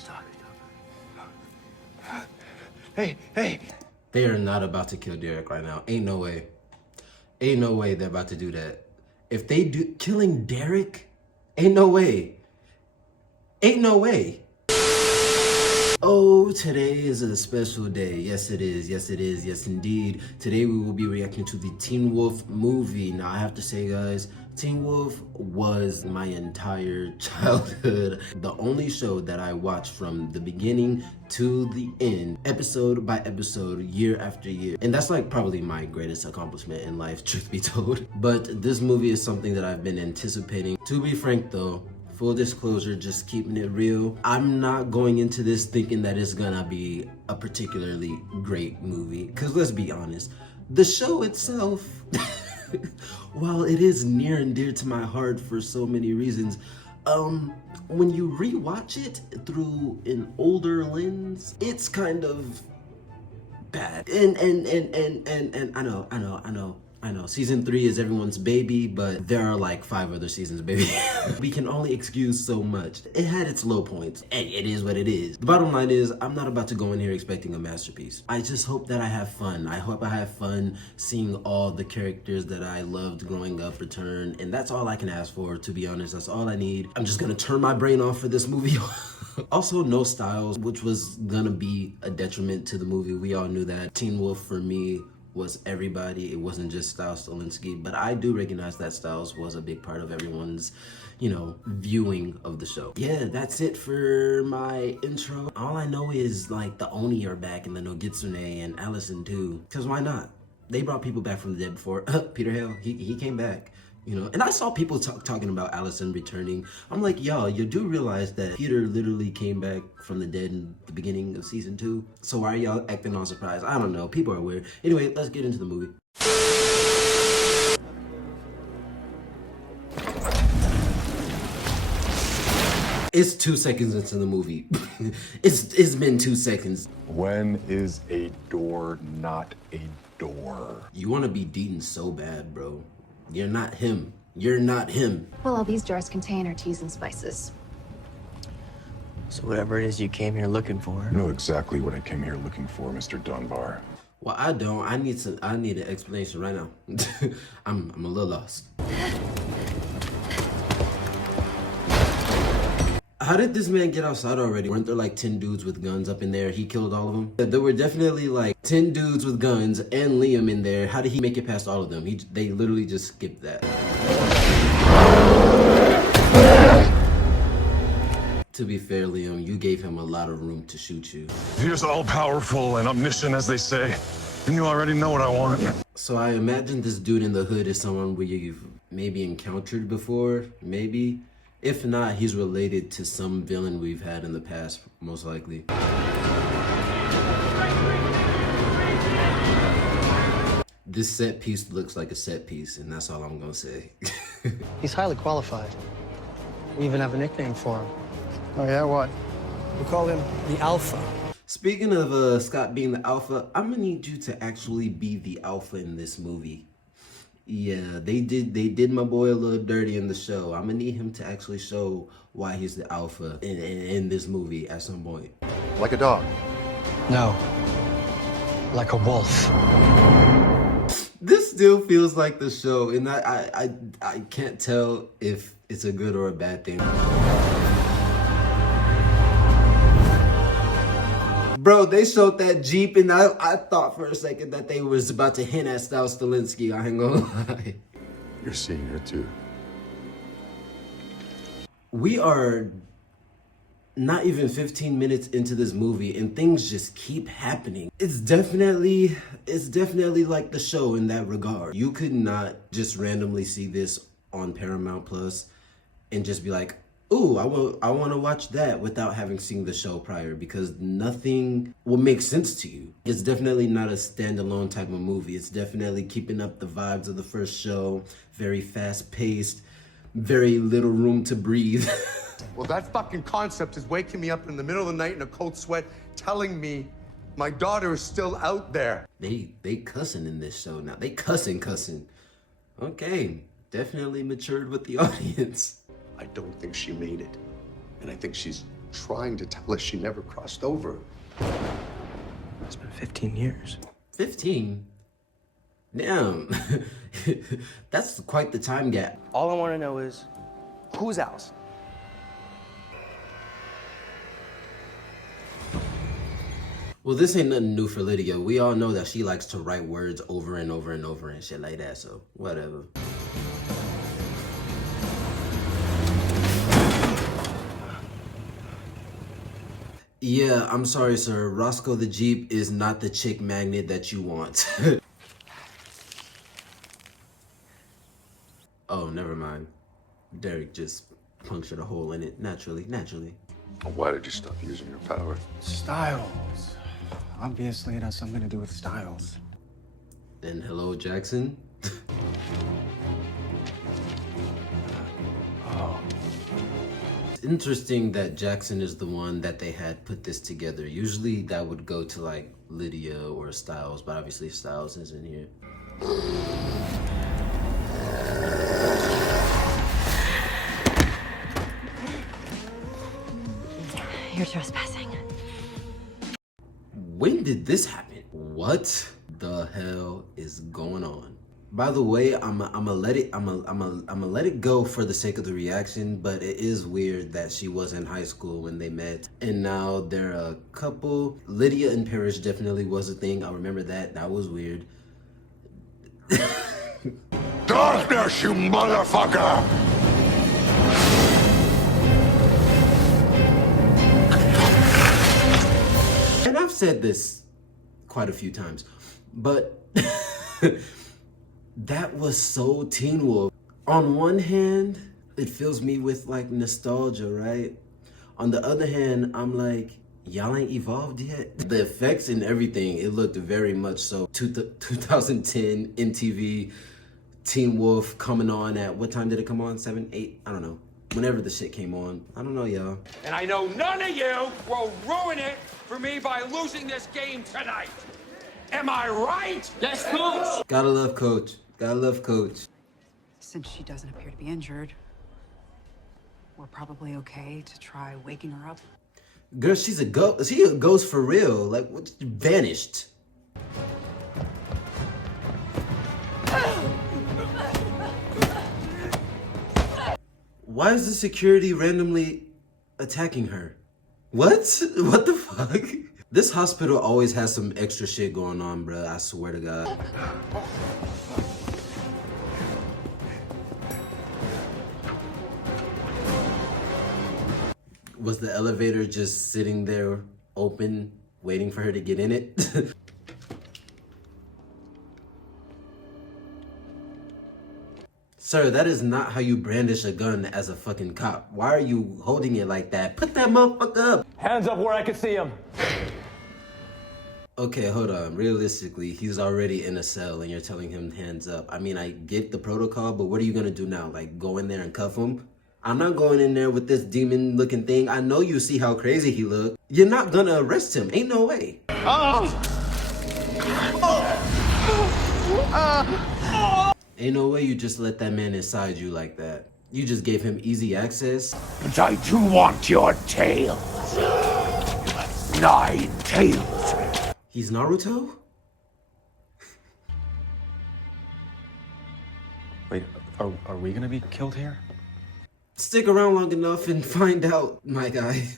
Stop. Hey. They are not about to kill Derek right now. Ain't no way. Ain't no way they're about to do that. If they do, killing Derek? Ain't no way. Ain't no way. Oh, today is a special day. Yes, it is. Yes, it is. Yes, indeed. Today we will be reacting to the Teen Wolf movie. Now, I have to say, guys, Teen Wolf was my entire childhood. The only show that I watched from the beginning to the end, episode by episode, year after year. And that's like probably my greatest accomplishment in life, truth be told. But this movie is something that I've been anticipating. To be frank though, full disclosure, just keeping it real, I'm not going into this thinking that it's gonna be a particularly great movie. Cause let's be honest, the show itself, while it is near and dear to my heart for so many reasons, when you rewatch it through an older lens, it's kind of bad. And I know, season 3 is everyone's baby, but there are like 5 other seasons, baby. We can only excuse so much. It had its low points, and it is what it is. The bottom line is, I'm not about to go in here expecting a masterpiece. I just hope that I have fun. I hope I have fun seeing all the characters that I loved growing up return, and that's all I can ask for, to be honest. That's all I need. I'm just gonna turn my brain off for this movie. Also, no Stiles, which was gonna be a detriment to the movie. We all knew that. Teen Wolf, for me, was everybody. It wasn't just Stiles Stilinski, but I do recognize that Stiles was a big part of everyone's, viewing of the show. Yeah, that's it for my intro. All I know is like the Oni are back in the Nogitsune and Allison too, because why not? They brought people back from the dead before. Peter Hale, he came back. And I saw people talking about Allison returning. I'm like, y'all, you do realize that Peter literally came back from the dead in the beginning of season 2. So why are y'all acting all surprised? I don't know. People are weird. Anyway, let's get into the movie. It's 2 seconds into the movie. It's been 2 seconds. When is a door not a door? You want to be Deaton so bad, bro. You're not him. You're not him. Well, all these jars contain are teas and spices. So whatever it is you came here looking for. I know exactly what I came here looking for, Mr. Dunbar. Well, I don't. I need an explanation right now. I'm a little lost. How did this man get outside already? Weren't there like 10 dudes with guns up in there? He killed all of them? There were definitely like 10 dudes with guns and Liam in there. How did he make it past all of them? They literally just skipped that. To be fair, Liam, you gave him a lot of room to shoot you. You're as all-powerful and omniscient as they say, and you already know what I want. So I imagine this dude in the hood is someone you've maybe encountered before, maybe? If not, he's related to some villain we've had in the past, most likely. This set piece looks like a set piece, and that's all I'm gonna say. He's highly qualified. We even have a nickname for him. Oh yeah, what? We call him the Alpha. Speaking of Scott being the Alpha, I'm gonna need you to actually be the Alpha in this movie. Yeah, they did my boy a little dirty in the show. I'm gonna need him to actually show why he's the Alpha in this movie at some point. Like a dog. No. Like a wolf. This still feels like the show, and I can't tell if it's a good or a bad thing. Bro, they showed that Jeep, and I thought for a second that they was about to hint at Stiles Stilinski. I ain't gonna lie. You're seeing her too. We are not even 15 minutes into this movie, and things just keep happening. It's definitely like the show in that regard. You could not just randomly see this on Paramount Plus and just be like, ooh, I want to watch that without having seen the show prior, because nothing will make sense to you. It's definitely not a standalone type of movie. It's definitely keeping up the vibes of the first show. Very fast paced, very little room to breathe. Well, that fucking concept is waking me up in the middle of the night in a cold sweat, telling me my daughter is still out there. They cussing in this show now. They cussing. Okay, definitely matured with the audience. I don't think she made it. And I think she's trying to tell us she never crossed over. It's been 15 years. 15? Damn. That's quite the time gap. All I want to know is, who's Allison? Well, this ain't nothing new for Lydia. We all know that she likes to write words over and over and over and shit like that, so whatever. Yeah, I'm sorry, sir. Roscoe the Jeep is not the chick magnet that you want. Oh, never mind. Derek just punctured a hole in it naturally. Why did you stop using your power? Stiles. Obviously, it has something to do with Stiles. And hello, Jackson. It's interesting that Jackson is the one that they had put this together. Usually that would go to like Lydia or Stiles, but obviously Stiles isn't here. You're trespassing. When did this happen? What the hell is going on? By the way, I'ma let it go for the sake of the reaction, but it is weird that she was in high school when they met and now they're a couple. Lydia and Parrish definitely was a thing. I remember that. That was weird. Darkness, you motherfucker! And I've said this quite a few times, but that was so Teen Wolf. On one hand, it fills me with like nostalgia, right? On the other hand, I'm like, y'all ain't evolved yet. The effects and everything, it looked very much so 2010 MTV Teen Wolf coming on at, what time did it come on? 7, 8? I don't know. Whenever the shit came on. I don't know, y'all. And I know none of you will ruin it for me by losing this game tonight. Am I right? Yes, coach. Gotta love Coach. Gotta love Coach. Since she doesn't appear to be injured, we're probably okay to try waking her up. Girl, she's a ghost. She a ghost for real. Like, what? Vanished. Why is the security randomly attacking her? What? What the fuck? This hospital always has some extra shit going on, bruh. I swear to God. Was the elevator just sitting there open, waiting for her to get in it? Sir, that is not how you brandish a gun as a fucking cop. Why are you holding it like that? Put that motherfucker up. Hands up where I can see him. Okay, hold on. Realistically, he's already in a cell and you're telling him hands up. I mean, I get the protocol, but what are you gonna do now? Like, go in there and cuff him? I'm not going in there with this demon looking thing. I know you see how crazy he looked. You're not gonna arrest him. Ain't no way. Ain't no way you just let that man inside you like that. You just gave him easy access. But I do want your tails. 9 tails. He's Naruto? Wait, are we gonna be killed here? Stick around long enough and find out, my guy.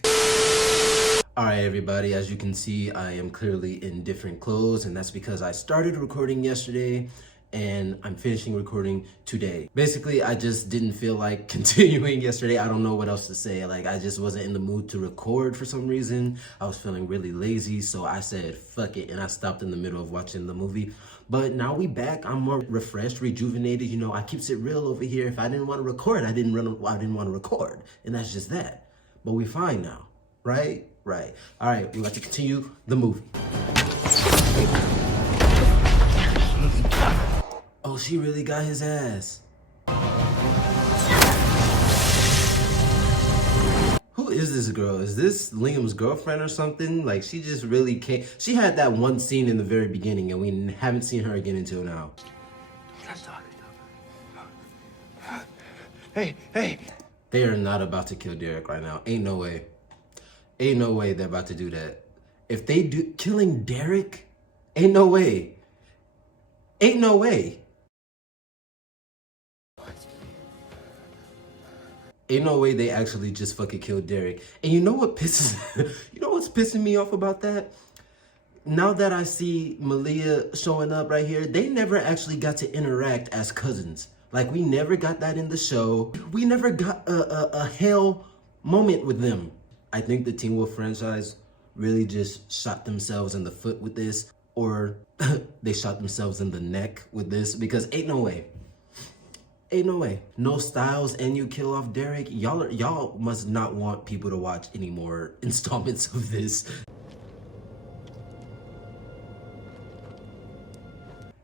Alright everybody, as you can see, I am clearly in different clothes, and that's because I started recording yesterday and I'm finishing recording today. Basically, I just didn't feel like continuing yesterday. I don't know what else to say. Like, I just wasn't in the mood to record for some reason. I was feeling really lazy, so I said, fuck it, and I stopped in the middle of watching the movie. But now we back. I'm more refreshed, rejuvenated. You know, I keeps it real over here. If I didn't want to record, I didn't want to record. And that's just that. But we fine now, right? Right. All right, we're about to continue the movie. Oh, she really got his ass. Who is this girl? Is this Liam's girlfriend or something? Like, she just really came. She had that one scene in the very beginning and we haven't seen her again until now. Hey. They are not about to kill Derek right now. Ain't no way. Ain't no way they're about to do that. If they do killing Derek, ain't no way. Ain't no way. Ain't no way they actually just fucking killed Derek. And you know what pisses you know what's pissing me off about that? Now that I see Malia showing up right here, they never actually got to interact as cousins. Like, we never got that in the show. We never got a hell moment with them. I think the Teen Wolf franchise really just shot themselves in the foot with this, or they shot themselves in the neck with this, because ain't no way. Ain't no way. No Stiles and you kill off Derek. Y'all must not want people to watch any more installments of this.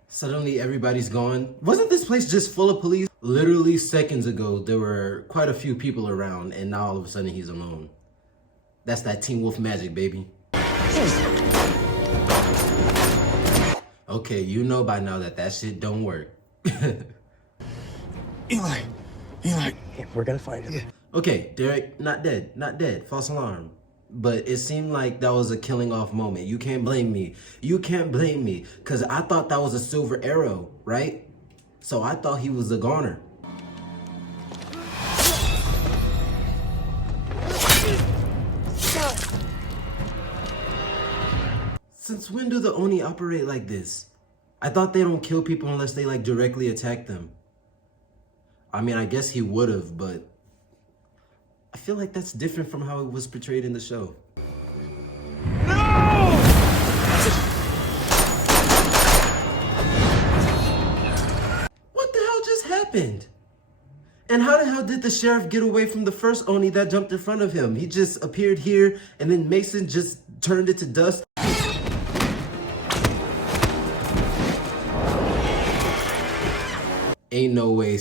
Suddenly everybody's gone. Wasn't this place just full of police? Literally seconds ago, there were quite a few people around, and now all of a sudden he's alone. That's that Teen Wolf magic, baby. Okay, you know by now that shit don't work. Eli. Yeah, we're gonna find him. Okay, Derek, not dead, false alarm. But it seemed like that was a killing off moment. You can't blame me. You can't blame me, because I thought that was a silver arrow, right? So I thought he was a goner. Since when do the Oni operate like this? I thought they don't kill people unless they like directly attack them. I mean, I guess he would have, but I feel like that's different from how it was portrayed in the show. No! What the hell just happened? And how the hell did the sheriff get away from the first Oni that jumped in front of him? He just appeared here, and then Mason just turned it to dust. Ain't no way.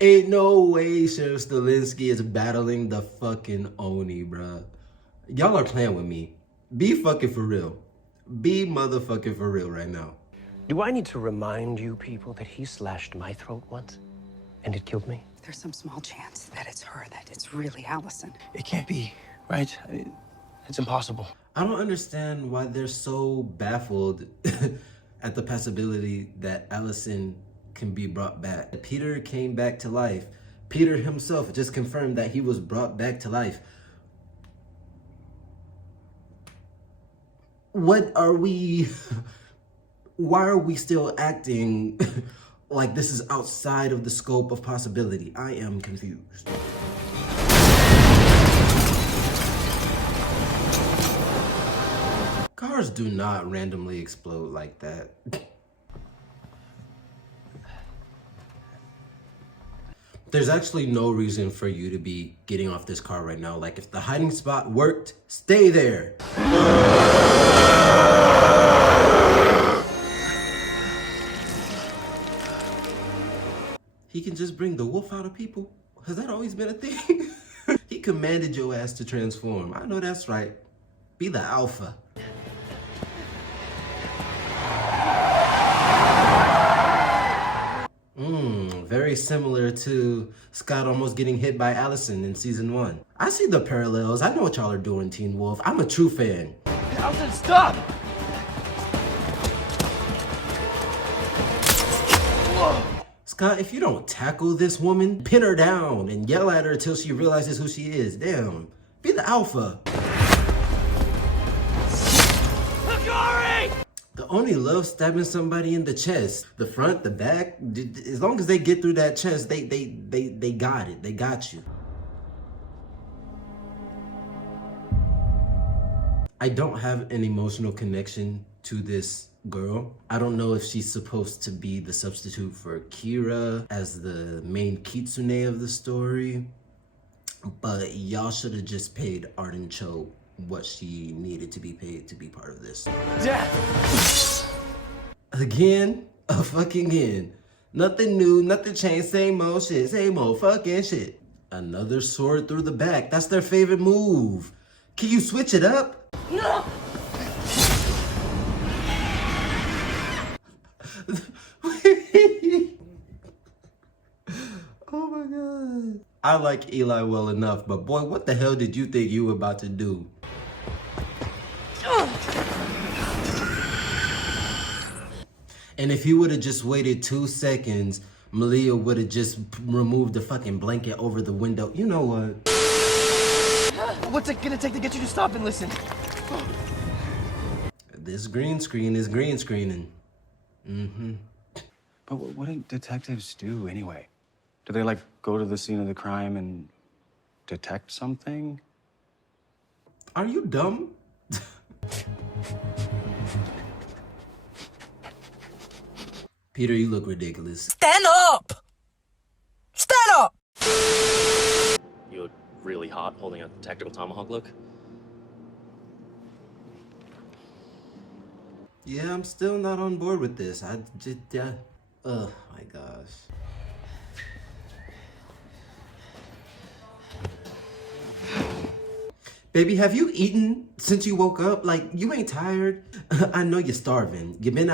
Ain't no way Sheriff Stilinski is battling the fucking Oni, bruh. Y'all are playing with me. Be fucking for real. Be motherfucking for real right now. Do I need to remind you people that he slashed my throat once? And it killed me? There's some small chance that it's her, that it's really Allison. It can't be, right? It's impossible. I don't understand why they're so baffled at the possibility that Allison can be brought back. Peter came back to life. Peter himself just confirmed that he was brought back to life. What are we... Why are we still acting like this is outside of the scope of possibility? I am confused. Cars do not randomly explode like that. There's actually no reason for you to be getting off this car right now. Like, if the hiding spot worked, stay there. He can just bring the wolf out of people? Has that always been a thing? He commanded your ass to transform. I know that's right. Be the alpha. Very similar to Scott almost getting hit by Allison in season 1. I see the parallels. I know what y'all are doing, Teen Wolf. I'm a true fan. Allison, stop! Scott, if you don't tackle this woman, pin her down and yell at her till she realizes who she is. Damn. Be the alpha. The Oni love stabbing somebody in the chest. The front, the back, as long as they get through that chest, they got it. They got you. I don't have an emotional connection to this girl. I don't know if she's supposed to be the substitute for Kira as the main kitsune of the story, but y'all should have just paid Arden Cho what she needed to be paid to be part of this. Again? Fucking again. Nothing new, nothing changed, same old shit, same old fucking shit. Another sword through the back. That's their favorite move. Can you switch it up? No! Oh my god. I like Eli well enough, but boy, what the hell did you think you were about to do? And if he would have just waited 2 seconds, Malia would have just removed the fucking blanket over the window. You know what? What's it gonna take to get you to stop and listen? This green screen is green screening. But what do detectives do anyway? Do they, like, go to the scene of the crime and detect something? Are you dumb? Peter, you look ridiculous. Stand up! Stand up! You look really hot holding a tactical tomahawk look. Yeah, I'm still not on board with this. I just, oh my gosh. Baby, have you eaten since you woke up? Like, you ain't tired? I know you're starving. You've been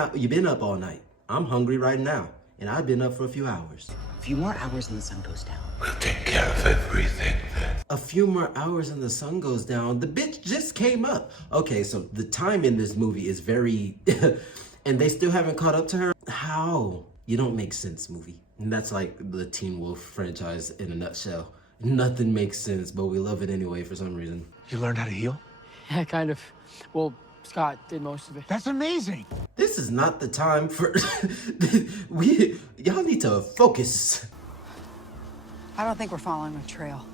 up all night. I'm hungry right now, and I've been up for a few hours. A few more hours and the sun goes down. We'll take care of everything then. A few more hours and the sun goes down. The bitch just came up. Okay, so the time in this movie is very... and they still haven't caught up to her? How? You don't make sense, movie. And that's like the Teen Wolf franchise in a nutshell. Nothing makes sense, but we love it anyway for some reason. You learned how to heal? Yeah, kind of. Well, Scott did most of it. That's amazing! This is not the time for... Y'all need to focus. I don't think we're following a trail.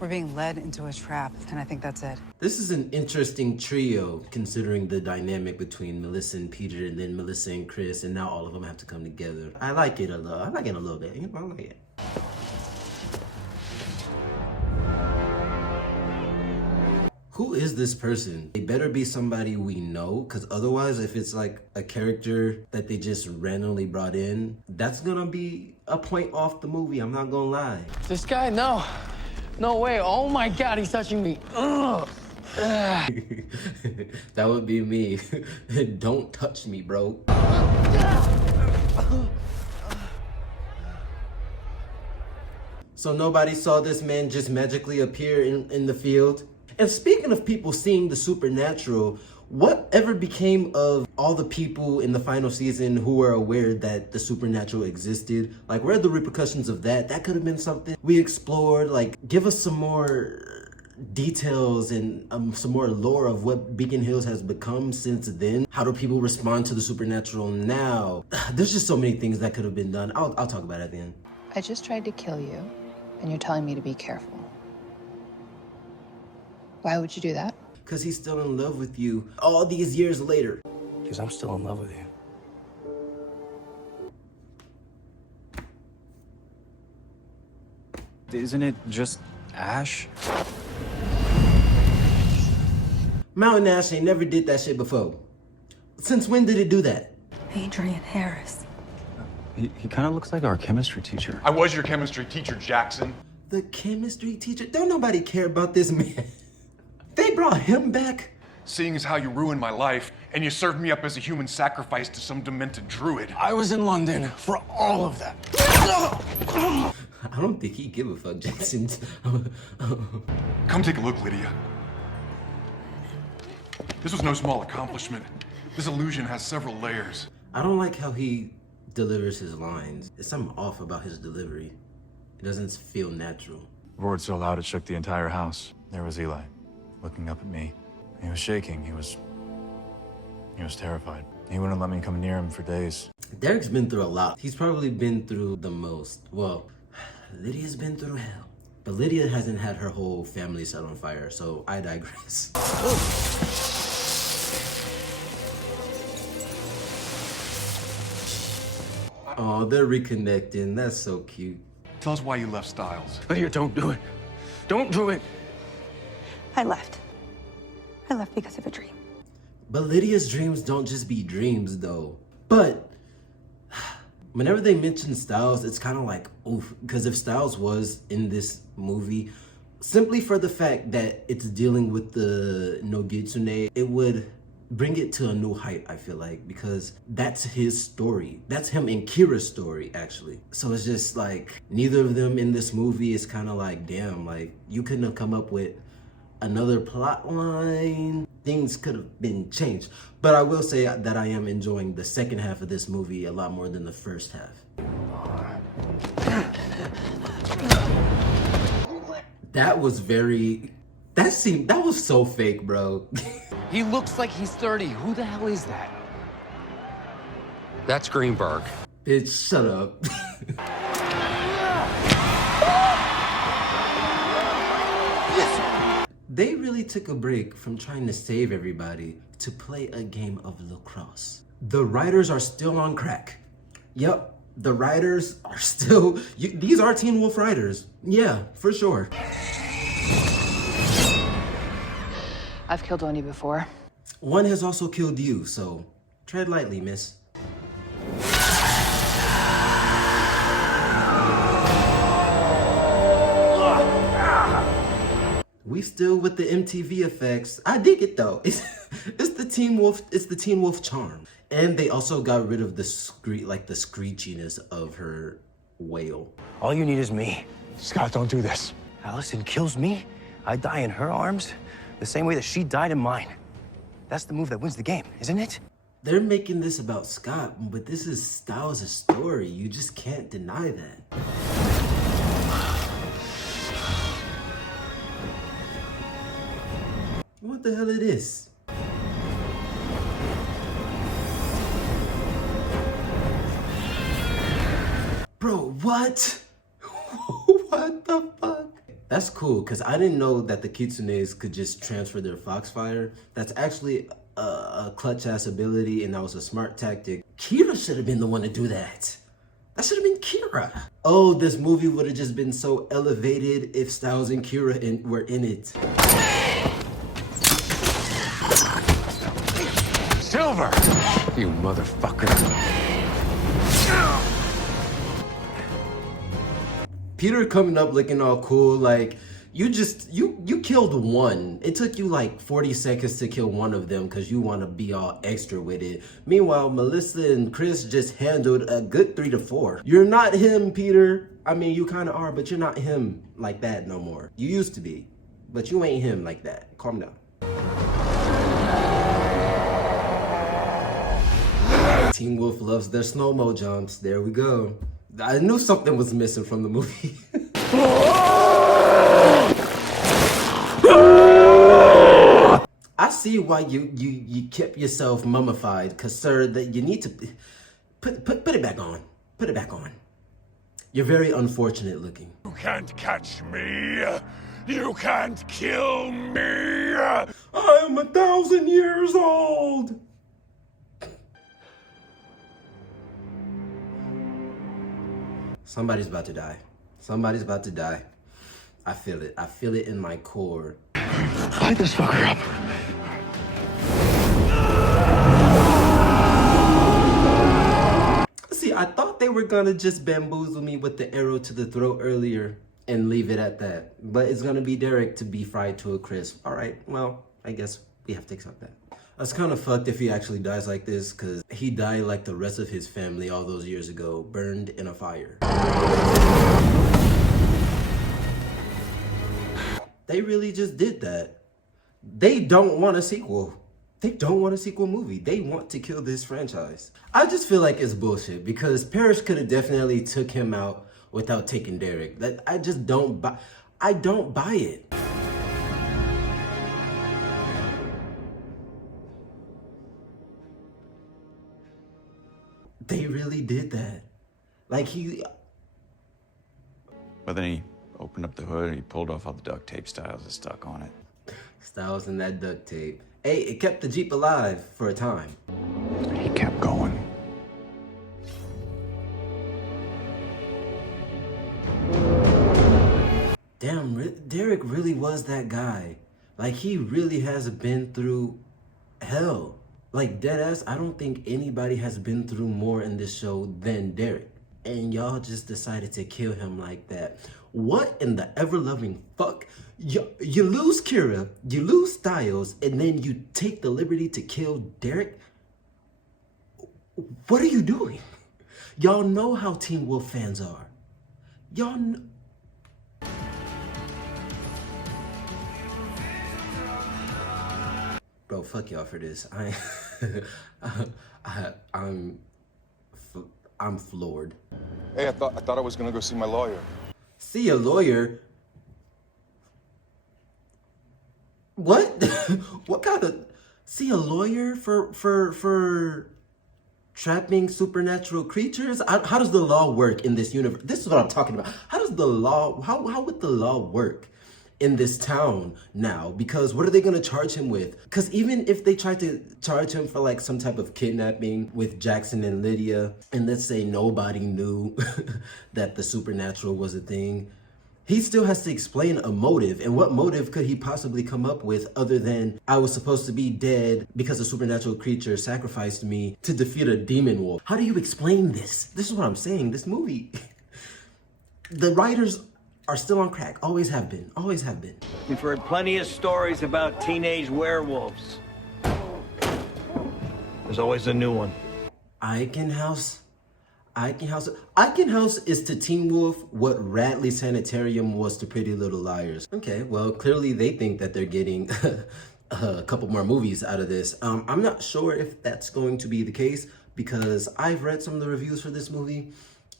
We're being led into a trap, and I think that's it. This is an interesting trio, considering the dynamic between Melissa and Peter, and then Melissa and Chris, and now all of them have to come together. I like it a little. I like it a little bit. You know, I like it. Who is this person? They better be somebody we know, because otherwise, if it's like a character that they just randomly brought in, that's gonna be a point off the movie, I'm not gonna lie. This guy? No. No way. Oh my God, he's touching me. Ugh. That would be me. Don't touch me, bro. So nobody saw this man just magically appear in the field? And speaking of people seeing the supernatural, whatever became of all the people in the final season who were aware that the supernatural existed? Like, where are the repercussions of that? That could have been something we explored. Like, give us some more details and some more lore of what Beacon Hills has become since then. How do people respond to the supernatural now? There's just so many things that could have been done. I'll talk about it at the end. I just tried to kill you, and you're telling me to be careful. Why would you do that? Because he's still in love with you all these years later. Because I'm still in love with you. Isn't it just Ash? Mountain Ash ain't never did that shit before. Since when did it do that? Adrian Harris. He kind of looks like our chemistry teacher. I was your chemistry teacher, Jackson. The chemistry teacher? Don't nobody care about this man. They brought him back. Seeing as how you ruined my life, and you served me up as a human sacrifice to some demented druid. I was in London for all of that. I don't think he give a fuck, Jackson. Come take a look, Lydia. This was no small accomplishment. This illusion has several layers. I don't like how he delivers his lines. There's something off about his delivery. It doesn't feel natural. Roared so loud it shook the entire house. There was Eli, looking up at me. He was shaking. He was terrified. He wouldn't let me come near him for days. Derek's been through a lot. He's probably been through the most. Well, Lydia's been through hell. But Lydia hasn't had her whole family set on fire, so I digress. Oh, they're reconnecting. That's so cute. Tell us why you left Stiles. Lydia, don't do it. Don't do it. I left. I left because of a dream. But Lydia's dreams don't just be dreams, though. But whenever they mention Stiles, it's kind of like, oof. Because if Stiles was in this movie, simply for the fact that it's dealing with the Nogitsune, it would bring it to a new height, I feel like, because that's his story. That's him and Kira's story, actually. So it's just like, neither of them in this movie is kind of like, damn, like, you couldn't have come up with another plot line. Things could have been changed. But I will say that I am enjoying the second half of this movie a lot more than the first half. That was very, that was so fake, bro. He looks like he's 30. Who the hell is that? That's Greenberg. Bitch, shut up. They really took a break from trying to save everybody to play a game of lacrosse. The writers are still on crack. Yep, the writers are still, these are Teen Wolf writers. Yeah, for sure. I've killed Oni before. One has also killed you, so tread lightly, miss. We still with the MTV effects. I dig it though. It's the Teen Wolf charm. And they also got rid of the screechiness of her wail. All you need is me. Scott, don't do this. Allison kills me, I die in her arms, the same way that she died in mine. That's the move that wins the game, isn't it? They're making this about Scott, but this is Stiles' story. You just can't deny that. What the hell it is? Bro, what? What the fuck? That's cool, because I didn't know that the Kitsunes could just transfer their Foxfire. That's actually a clutch-ass ability, and that was a smart tactic. Kira should have been the one to do that. That should have been Kira. Oh, this movie would have just been so elevated if Stiles and Kira were in it. Silver! You motherfucker. Peter coming up looking all cool, like, you killed one. It took you like 40 seconds to kill one of them because you want to be all extra with it. Meanwhile, Melissa and Chris just handled a good 3 to 4. You're not him, Peter. I mean, you kind of are, but you're not him like that no more. You used to be, but you ain't him like that. Calm down. Teen Wolf loves their slow-mo jumps. There we go. I knew something was missing from the movie. I see why you kept yourself mummified, cause sir, that you need to put it back on. Put it back on. You're very unfortunate looking. You can't catch me. You can't kill me. I am 1,000 years old. Somebody's about to die. Somebody's about to die. I feel it. I feel it in my core. Light this fucker up. See, I thought they were gonna just bamboozle me with the arrow to the throat earlier and leave it at that. But it's gonna be Derek to be fried to a crisp. All right, well, I guess we have to accept that. That's kind of fucked if he actually dies like this, because he died like the rest of his family all those years ago, burned in a fire. They really just did that. They don't want a sequel. They don't want a sequel movie. They want to kill this franchise. I just feel like it's bullshit, because Parrish could have definitely took him out without taking Derek. That I just don't buy. I don't buy it. They really did that. Like But then he opened up the hood and he pulled off all the duct tape. Stiles is stuck on it. Stiles and that duct tape. Hey, it kept the Jeep alive for a time. He kept going. Damn, Derek really was that guy. Like, he really has been through hell. Like, deadass, I don't think anybody has been through more in this show than Derek. And y'all just decided to kill him like that. What in the ever-loving fuck? You lose Kira, you lose Stiles, and then you take the liberty to kill Derek? What are you doing? Y'all know how Teen Wolf fans are. Y'all know. Bro, fuck y'all for this. I'm floored. Hey, I thought I was gonna go see my lawyer. See a lawyer? What? What kind of see a lawyer for trapping supernatural creatures? How does the law work in this universe? This is what I'm talking about. How does the law, how would the law work in this town now? Because what are they gonna charge him with? Because even if they try to charge him for like some type of kidnapping with Jackson and Lydia, and let's say nobody knew that the supernatural was a thing, he still has to explain a motive. And what motive could he possibly come up with other than I was supposed to be dead because a supernatural creature sacrificed me to defeat a demon wolf? How do you explain this? This is what I'm saying. This movie, the writers are still on crack. Always have been. Always have been. We've heard plenty of stories about teenage werewolves. There's always a new one. Eichen House is to Teen Wolf what Radley Sanitarium was to Pretty Little Liars. Okay, well, clearly they think that they're getting a couple more movies out of this. I'm not sure if that's going to be the case because I've read some of the reviews for this movie,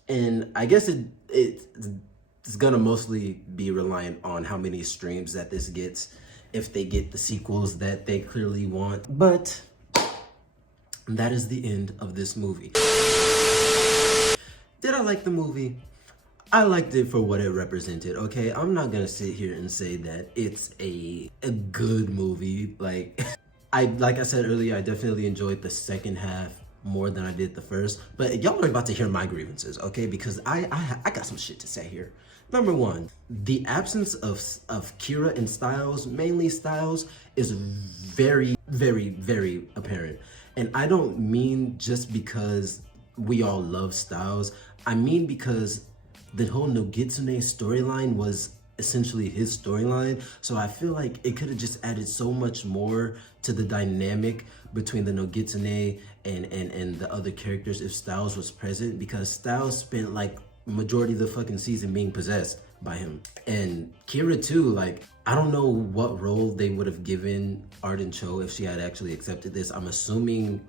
and I guess it's gonna mostly be reliant on how many streams that this gets, if they get the sequels that they clearly want. But that is the end of this movie. Did I like the movie? I liked it for what it represented, okay? I'm not gonna sit here and say that it's a good movie. Like I said earlier, I definitely enjoyed the second half more than I did the first. But y'all are about to hear my grievances, okay? Because I got some shit to say here. Number one, the absence of Kira and Stiles, mainly Stiles, is very, very, very apparent. And I don't mean just because we all love Stiles. I mean because the whole Nogitsune storyline was essentially his storyline. So I feel like it could have just added so much more to the dynamic between the Nogitsune and the other characters if Stiles was present, because Stiles spent like majority of the fucking season being possessed by him. And Kira too, like, I don't know what role they would have given Arden Cho if she had actually accepted this. I'm assuming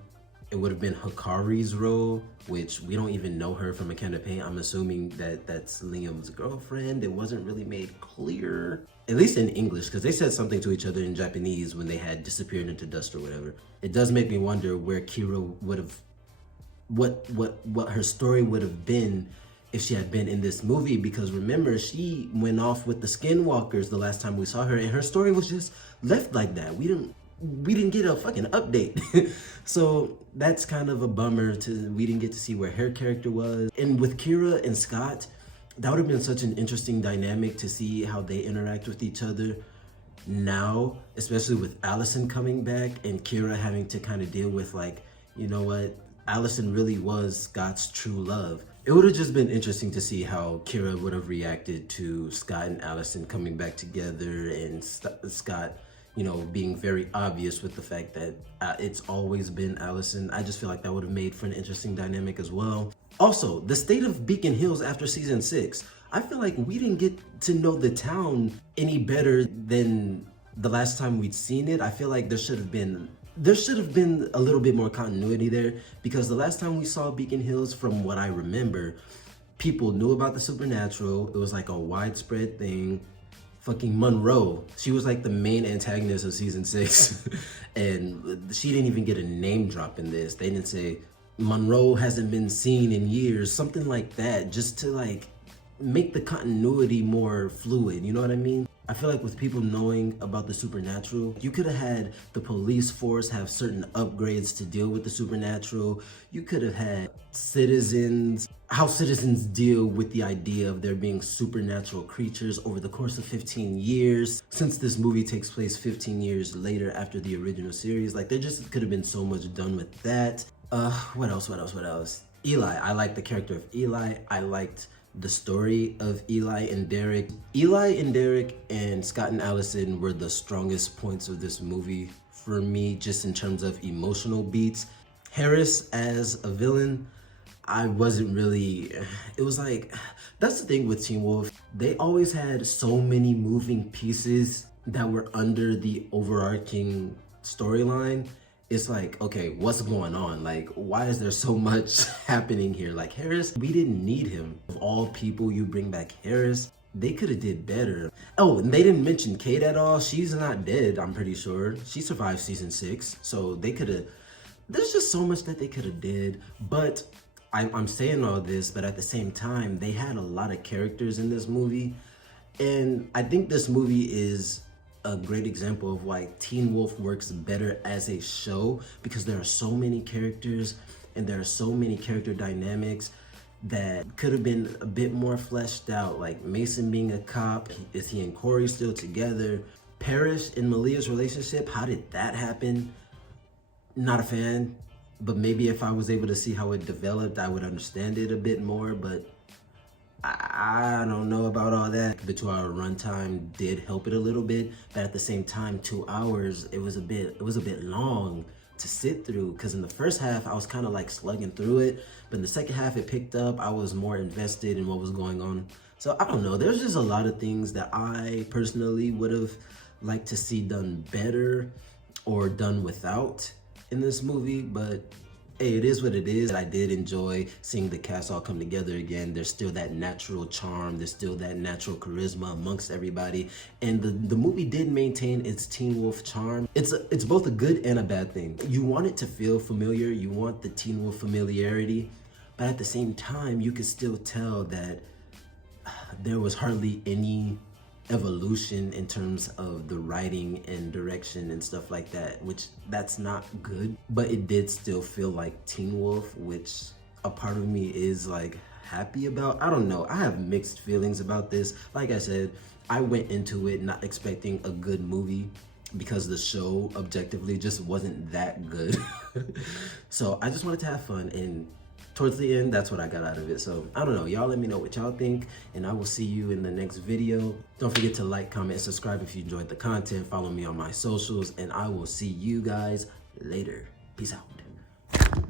it would have been Hikari's role, which we don't even know her from A Can of Paint. I'm assuming that that's Liam's girlfriend. It wasn't really made clear, at least in English, because they said something to each other in Japanese when they had disappeared into dust or whatever. It does make me wonder where Kira would have, what her story would have been if she had been in this movie, because remember, she went off with the Skinwalkers the last time we saw her, and her story was just left like that. We didn't get a fucking update. So that's kind of a bummer we didn't get to see where her character was. And with Kira and Scott, that would have been such an interesting dynamic to see how they interact with each other now, especially with Allison coming back and Kira having to kind of deal with, like, you know what, Allison really was Scott's true love. It would have just been interesting to see how Kira would have reacted to Scott and Allison coming back together, and Scott, you know, being very obvious with the fact that it's always been Allison. I just feel like that would have made for an interesting dynamic as well. Also, the state of Beacon Hills after season 6. I feel like we didn't get to know the town any better than the last time we'd seen it. I feel like there should have been a little bit more continuity there, because the last time we saw Beacon Hills, from what I remember, people knew about the supernatural. It was like a widespread thing. Fucking Monroe, she was like the main antagonist of season 6 and she didn't even get a name drop in this. They didn't say Monroe hasn't been seen in years, something like that, just to like make the continuity more fluid, you know what I mean? I feel like with people knowing about the supernatural, you could have had the police force have certain upgrades to deal with the supernatural. You could have had citizens, how citizens deal with the idea of there being supernatural creatures over the course of 15 years. Since this movie takes place 15 years later after the original series, like there just could have been so much done with that. What else? Eli, I liked the character of Eli. I liked the story of Eli and Derek. Eli and Derek and Scott and Allison were the strongest points of this movie for me, just in terms of emotional beats. Harris as a villain, I wasn't really, it was like, that's the thing with Teen Wolf. They always had so many moving pieces that were under the overarching storyline. It's like, okay, what's going on? Like, why is there so much happening here? Like Harris, we didn't need him. Of all people, you bring back Harris. They could have did better. Oh, and they didn't mention Kate at all. She's not dead, I'm pretty sure. She survived season 6, so they could have, there's just so much that they could have did. But I'm saying all this, but at the same time, they had a lot of characters in this movie. And I think this movie is a great example of why Teen Wolf works better as a show, because there are so many characters and there are so many character dynamics that could have been a bit more fleshed out. Like Mason being a cop, is he and Corey still together? Parrish and Malia's relationship, how did that happen? Not a fan, but maybe if I was able to see how it developed, I would understand it a bit more, but I don't know about all that. The 2-hour runtime did help it a little bit, but at the same time, 2 hours, it was a bit long to sit through, because in the first half, I was kind of like slugging through it, but in the second half, it picked up. I was more invested in what was going on. So I don't know, there's just a lot of things that I personally would have liked to see done better or done without in this movie, but hey, it is what it is. I did enjoy seeing the cast all come together again. There's still that natural charm. There's still that natural charisma amongst everybody. And the movie did maintain its Teen Wolf charm. It's both a good and a bad thing. You want it to feel familiar. You want the Teen Wolf familiarity. But at the same time, you could still tell that there was hardly any evolution in terms of the writing and direction and stuff like that, which that's not good, but it did still feel like Teen Wolf, which a part of me is like happy about. I don't know, I have mixed feelings about this. Like I said, I went into it not expecting a good movie because the show objectively just wasn't that good. So I just wanted to have fun, and towards the end, that's what I got out of it. So I don't know, y'all let me know what y'all think, and I will see you in the next video. Don't forget to like, comment, and subscribe if you enjoyed the content. Follow me on my socials, and I will see you guys later. Peace out.